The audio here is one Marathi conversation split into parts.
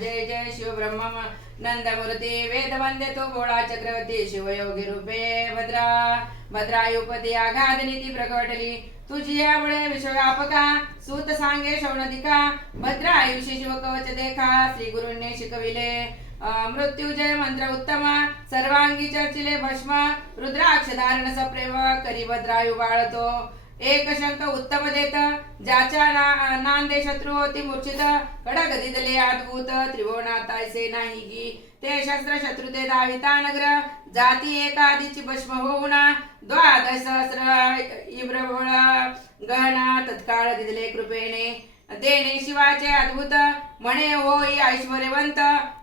जय जय शिव ब्रह्म नंदमूर्ती वेदवंदे तो भोळा चक्रवर्ती शिवयोगी रूपे भद्रा भद्रायुपती आघात नीती प्रकटली तुझी यामुळे विश्वव्यापका सूत सांगे शौनदिका भद्रा आयुषी शिव कवच देखा श्री गुरूंनी शिकविले मृत्युजय मंत्र उत्तम सर्वांगी चर्चिले भस्म रुद्राक्ष धारण सप्रेम करी भद्रायु बाळतो एक शंख उत्तम देत ज्याच्या नांदे शत्रू होती मूर्छित कडक दिदले अद्भुत त्रिभुवनातायसे नाही की ते शस्त्र शत्रू ते दाविता नगर जाती एकादीची भस्म होऊन द्वादश सहस्र इब्रबळ गहना तत्काळ दिदले कृपेने देणे शिवाचे अद्भुत म्हणे होई ऐश्वर्यवंत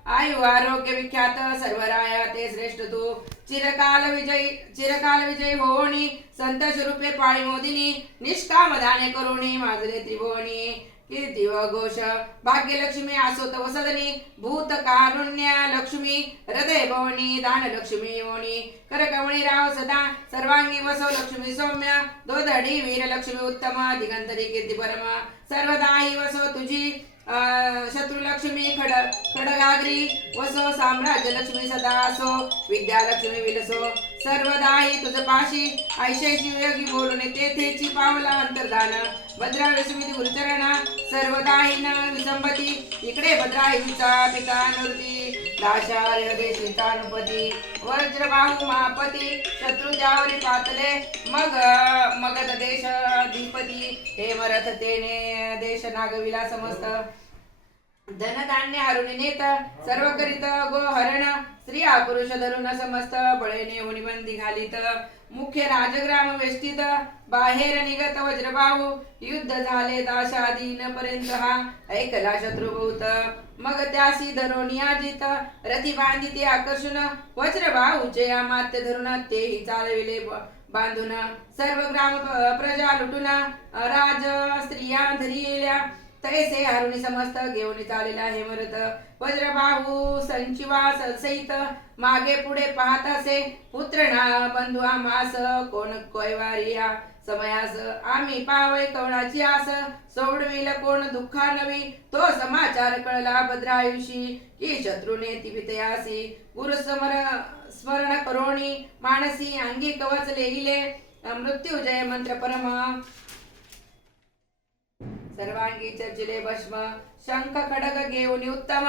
आयु आरोग्य विख्यात सर्वराया ते श्रेष्ठ तू चिरकाल विजयी होणी संत स्वरूपे पाळी मोदिनी निष्काम दाने करुणी माजरे त्रिभुवनी कीर्ती व घोष भाग्यलक्ष्मी आसोत वसदनी भूत कारुण्य लक्ष्मी हृदय भवनी दान लक्ष्मी योनी करकमळी राव सदा सर्वांगी वसो लक्ष्मी सौम्य दोधडी वीर लक्ष्मी उत्तम दिगंतरी कीर्ती परम सर्वदाही वसो तुझी शत्रु लक्ष्मी खडगाग्री वसो साम्राज्य लक्ष्मी सदा असो विद्या लक्ष्मी विलसो सर्वदाही तुझ पाशी ऐशेशी योगी बोलून तेथेची पावला अंतर्धान भद्रा विस्मिती गुरुचरण सर्वदाही न विसंबती इकडे भद्रायुचा पिता नृती दाशार्य देशितानुपती वज्रबाहू महापती शत्रु जावरी पातले मगध देश अधिपती हे मरथ तेने देश नागविला समस्त धनधान्य हरुणी नेत सर्व करीत गो हरण स्त्रिया पुरुष धरून समस्त बळेने उनिबंदी घालीत मुख्य राजग्राम वेष्टीत बाहेर निगत वज्रबाहू युद्ध झाले दाशाधीन पर्यंत हा ऐकला शत्रुभूत मग त्यासी धरून याजित रथी बांधिते आकर्षण वज्रबाहूचे अमात्य धरून तेही चालविले बांधून सर्व ग्राम प्रजा लुटून राज स्त्रिया धरिल्या तैसे हरुणी समस्त घेऊन चालेला हेमरथ वज्रबाहू संचिवा सहित मागे पुढे पाहत असे पुत्र ना बंधू आमास कोण कोयवारिया समयास आम्ही पावय कवणाची आस सोडविल कोण दुःखा नवी तो समाचार कळला भद्रायुषी की शत्रूने ती पितयासी गुरु स्मरण करोणी मानसी अंगी कवच लिहिले मृत्युजय मंत्र परम सर्वांगी चर्चिले भस्म शंख खडग घेऊन उत्तम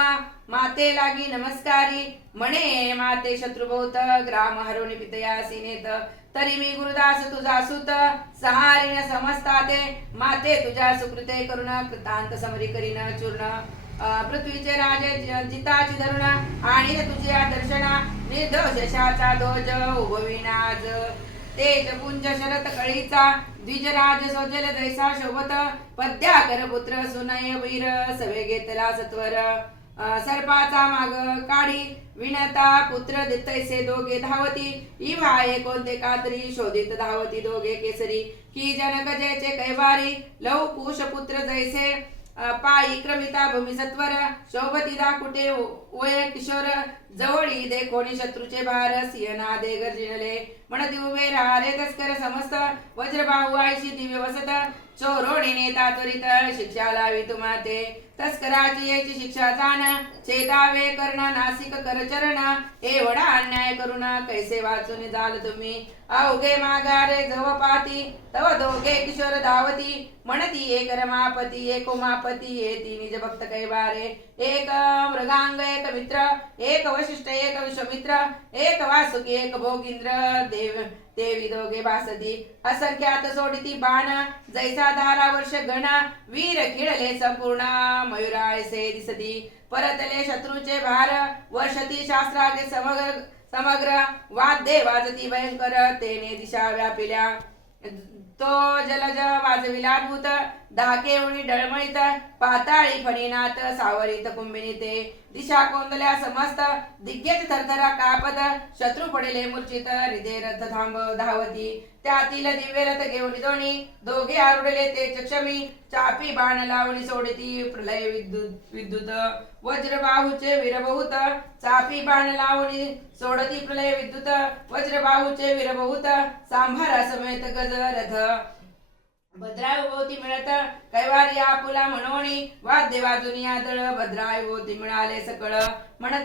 माते लागी नमस्कारी म्हणे माते शत्रुभूत ग्राम हरुणी पितयासी नेत तरी मी गुरुदास तुझा सुत सहारिण समजताते माते तुझ्या सुकृते करुण कृतांत समरी करीन चूर्ण पृथ्वीचे राजे जिताची धरुण आणि तुझ्या दर्शना निर्दोष यशाचा ध्वज उभविनाज तेज पुंज शरत कळीचा द्विजराज सोजल दैसा शोभत पद्याकर पुत्र सुनय वीर सवे घेतला सत्वर सर्पाचा माग काढी विणता पुत्र तैसे दोघे धावती इवा कोणते कातरी शोधित धावती दोघे केसरी की जनक जयचे कैवारी लव कुश पुत्र जैसे पायी क्रमिता भूमी सत्वर शोभती दाकुटे वय किशोर जवळी देखोनी शत्रूचे भार सिंहनादे गर्जिनले म्हणती उभे राहारे तस्कर समस्त वज्रबाहू आयशी दिव्य वसत चोरोणी नेता त्वरित शिक्षा लावी तुम्हाते तस्कराची याची शिक्षा जाण चेतावे कर्ण नासिक करचरण एवढा अन्याय करून कैसे वाचून जाल तुम्ही अवघे मागारे जव पाती तव दोघे किशोर धावती म्हणती एक रमापती एक उमापती येती निज भक्त कैवारे एक मृगांग एक मित्र एक वशिष्ठ एक विश्वमित्र एक वासुकी एक भोगिंद्र देवी दोघे बासती असंख्यात सोडिती बाण जैसा धारा वर्ष गण वीर खिळले संपूर्ण मयुरायसे दिसती परतले शत्रूचे भार वर्षती शास्त्रागे समग्र वाद्ये वाजती भयंकर तेने दिशा व्यापिल्या तो जलज वाजविला भूत धाके उडी डळमळीत पाताळी फणीनाथ सावरीत कुंभिनीते दिशा कोंदल्या समस्त दिग्गज थरथरा कापत शत्रू पडेले मूर्छित हृदय रथ थांब धावती त्यातील दिव्य रथ घेऊन दोन्ही दोघे आरुडले ते चक्षमी चापी बाण लावणी सोडती प्रलय विद्युत वज्रबाहूचे वीरबहुत चापी बाण लावणी सोडती प्रलय विद्युत वज्रबाहूचे वीरबहुत सांभारा समेत गज रथ भद्राय भोवती मिळत कैवारी आपुला म्हणोनी वाद्य वाजून या दळ भद्राय भोवती मिळाले सकळ म्हणत